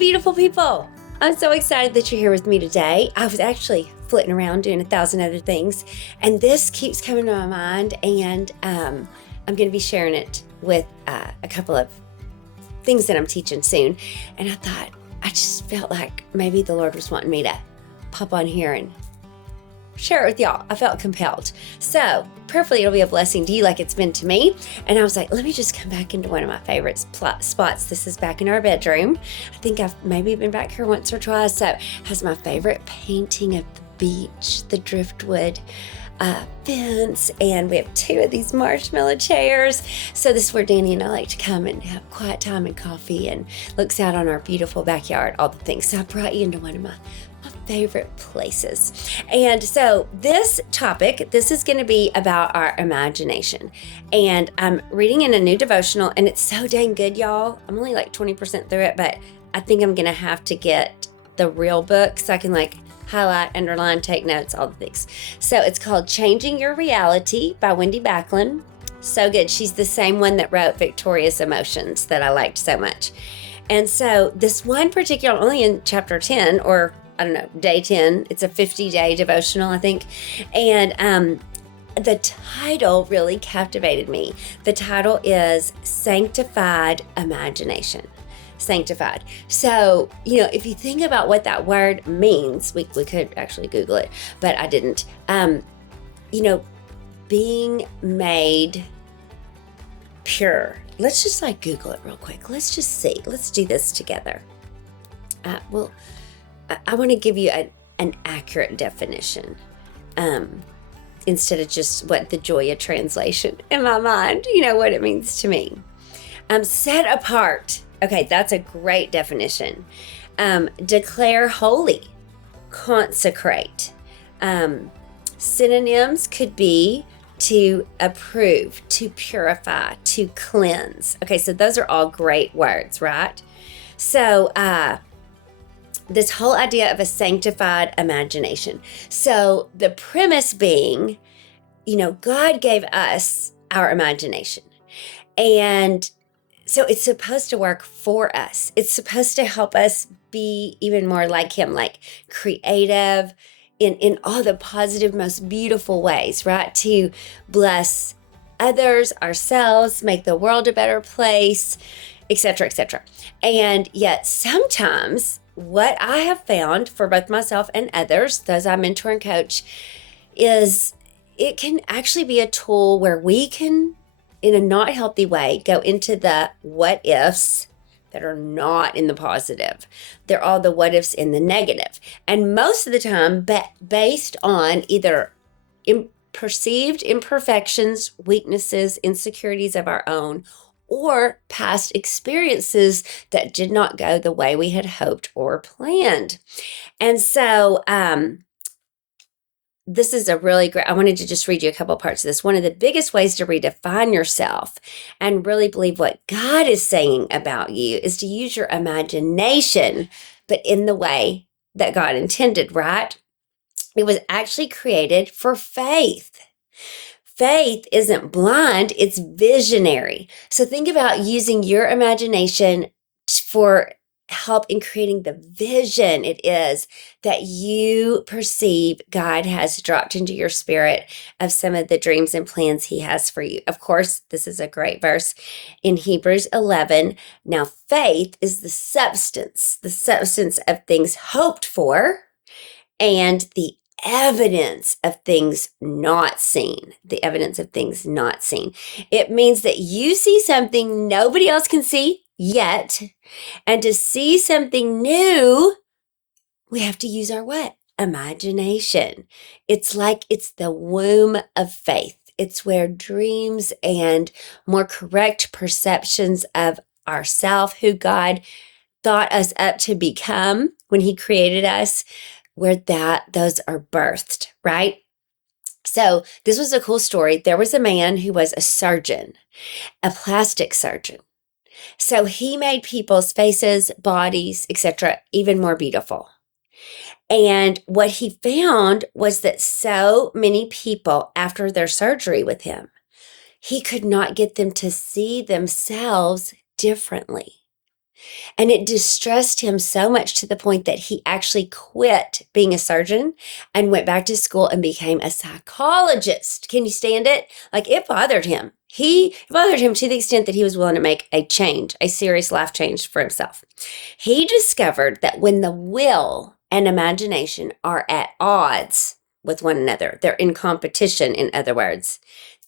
beautiful people. I'm so excited that you're here with me today. I was actually flitting around doing 1,000 other things, and this keeps coming to my mind, and I'm going to be sharing it with a couple of things that I'm teaching soon. And I just felt like maybe the Lord was wanting me to pop on here and share it with y'all. I felt compelled. So prayerfully it'll be a blessing to you like it's been to me. And I was like, let me just come back into one of my favorite spots. This is back in our bedroom. I think I've maybe been back here once or twice. So it has my favorite painting of the beach, the driftwood fence, and we have 2 of these marshmallow chairs. So this is where Danny and I like to come and have quiet time and coffee, and looks out on our beautiful backyard, all the things. So I brought you into one of my favorite places. And so this topic, this is going to be about our imagination. And I'm reading in a new devotional, and it's so dang good, y'all. I'm only like 20% through it, but I think I'm going to have to get the real book so I can like highlight, underline, take notes, all the things. So it's called Changing Your Reality by Wendy Backlund. So good. She's the same one that wrote Victorious Emotions that I liked so much. And so this one particular, only in chapter 10, or I don't know, day 10, it's a 50-day devotional, I think. And the title really captivated me. The title is Sanctified Imagination. Sanctified. So, if you think about what that word means, we could actually Google it, but I didn't. Being made pure. Let's just Google it real quick. Let's just see. Let's do this together. I want to give you an accurate definition instead of just what the Joya translation in my mind, what it means to me. Set apart. Okay, that's a great definition. Declare holy, consecrate. Synonyms could be to approve, to purify, to cleanse. Okay, so those are all great words, right? So this whole idea of a sanctified imagination. So the premise being, God gave us our imagination. And so it's supposed to work for us. It's supposed to help us be even more like Him, like creative in all the positive, most beautiful ways, right? To bless others, ourselves, make the world a better place, etc., etc. And yet sometimes what I have found for both myself and others, those I mentor and coach, is it can actually be a tool where we can, in a not healthy way, go into the what ifs that are not in the positive. They're all the what ifs in the negative. And most of the time, based on either perceived imperfections, weaknesses, insecurities of our own, or past experiences that did not go the way we had hoped or planned. And so this is a really great, I wanted to just read you a couple parts of this. One of the biggest ways to redefine yourself and really believe what God is saying about you is to use your imagination, but in the way that God intended, right? It was actually created for faith. Faith isn't blind, it's visionary. So think about using your imagination for help in creating the vision it is that you perceive God has dropped into your spirit of some of the dreams and plans He has for you. Of course, this is a great verse in Hebrews 11. Now, faith is the substance of things hoped for, and the evidence of things not seen. The evidence of things not seen. It means that you see something nobody else can see yet. And to see something new, we have to use our what? Imagination. It's the womb of faith. It's where dreams and more correct perceptions of ourself, who God thought us up to become when He created us, where those are birthed, right? So this was a cool story. There was a man who was a surgeon, a plastic surgeon. So he made people's faces, bodies, etc., even more beautiful. And what he found was that so many people, after their surgery with him, he could not get them to see themselves differently. And it distressed him so much to the point that he actually quit being a surgeon and went back to school and became a psychologist. Can you stand it? Like, it bothered him. It bothered him to the extent that he was willing to make a change, a serious life change for himself. He discovered that when the will and imagination are at odds with one another, they're in competition, in other words,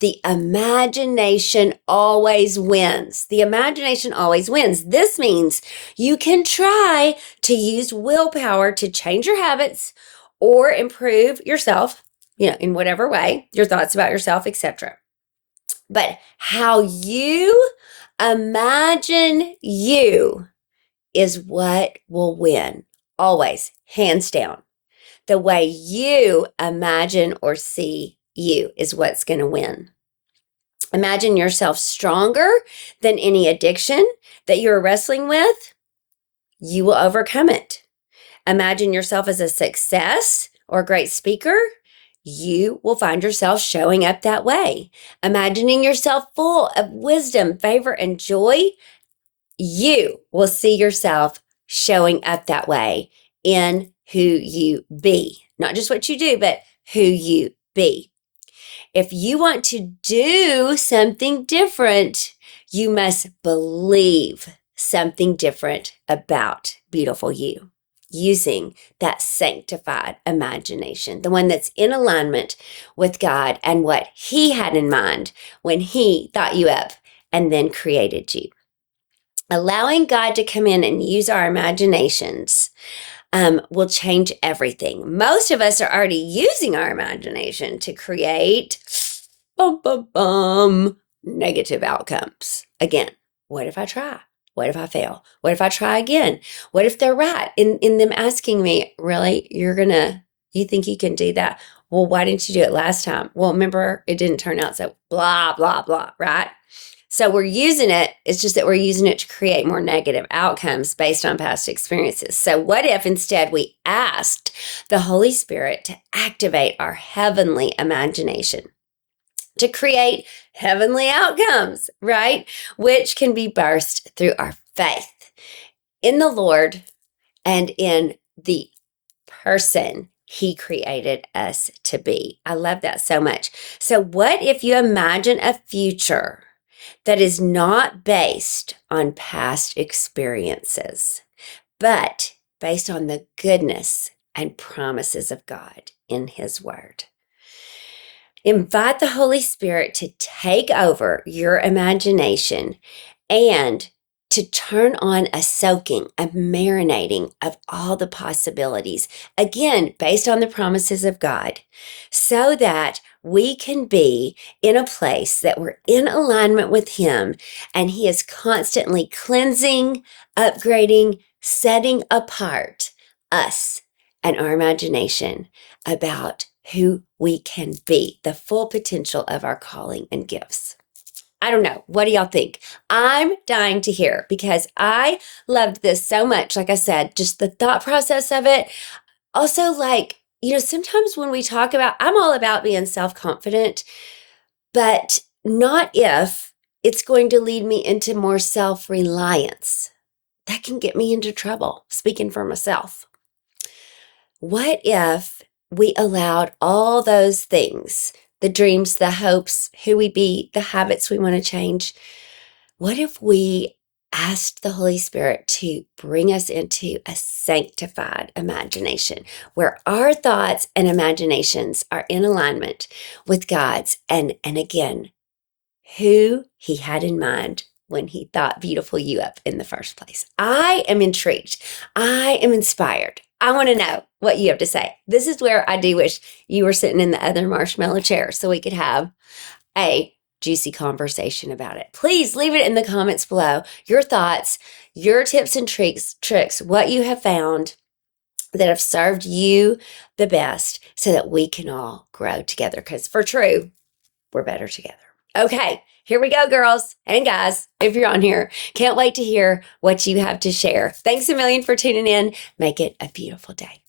the imagination always wins. The imagination always wins. This means you can try to use willpower to change your habits or improve yourself, in whatever way, your thoughts about yourself, etc. But how you imagine you is what will win. Always, hands down. The way you imagine or see you is what's going to win. Imagine yourself stronger than any addiction that you're wrestling with. You will overcome it. Imagine yourself as a success or a great speaker. You will find yourself showing up that way. Imagining yourself full of wisdom, favor, and joy. You will see yourself showing up that way in who you be. Not just what you do, but who you be. If you want to do something different, you must believe something different about beautiful you, using that sanctified imagination, the one that's in alignment with God and what He had in mind when He thought you up and then created you. Allowing God to come in and use our imaginations will change everything. Most of us are already using our imagination to create negative outcomes. Again, what if I try? What if I fail? What if I try again? What if they're right in them asking me, really, you think you can do that? Well, why didn't you do it last time? Well, remember, it didn't turn out so blah, blah, blah, right? So we're using it. It's just that we're using it to create more negative outcomes based on past experiences. So what if instead we asked the Holy Spirit to activate our heavenly imagination to create heavenly outcomes, right? Which can be birthed through our faith in the Lord and in the person He created us to be. I love that so much. So what if you imagine a future that is not based on past experiences, but based on the goodness and promises of God in His Word? Invite the Holy Spirit to take over your imagination and to turn on a soaking, a marinating of all the possibilities, again, based on the promises of God, so that we can be in a place that we're in alignment with Him and He is constantly cleansing, upgrading, setting apart us and our imagination about who we can be, the full potential of our calling and gifts. I don't know. What do y'all think? I'm dying to hear because I loved this so much. Like I said, just the thought process of it. Also, sometimes when we talk about, I'm all about being self-confident, but not if it's going to lead me into more self-reliance. That can get me into trouble, speaking for myself. What if we allowed all those things, the dreams, the hopes, who we be, the habits we want to change? What if we asked the Holy Spirit to bring us into a sanctified imagination where our thoughts and imaginations are in alignment with God's and again, who He had in mind when He thought beautiful you up in the first place? I am intrigued. I am inspired. I want to know what you have to say. This is where I do wish you were sitting in the other marshmallow chair so we could have a juicy conversation about it. Please leave it in the comments below. Your thoughts, your tips and tricks, what you have found that have served you the best so that we can all grow together. Because for true, we're better together. Okay, here we go, girls and guys. If you're on here, can't wait to hear what you have to share. Thanks a million for tuning in. Make it a beautiful day.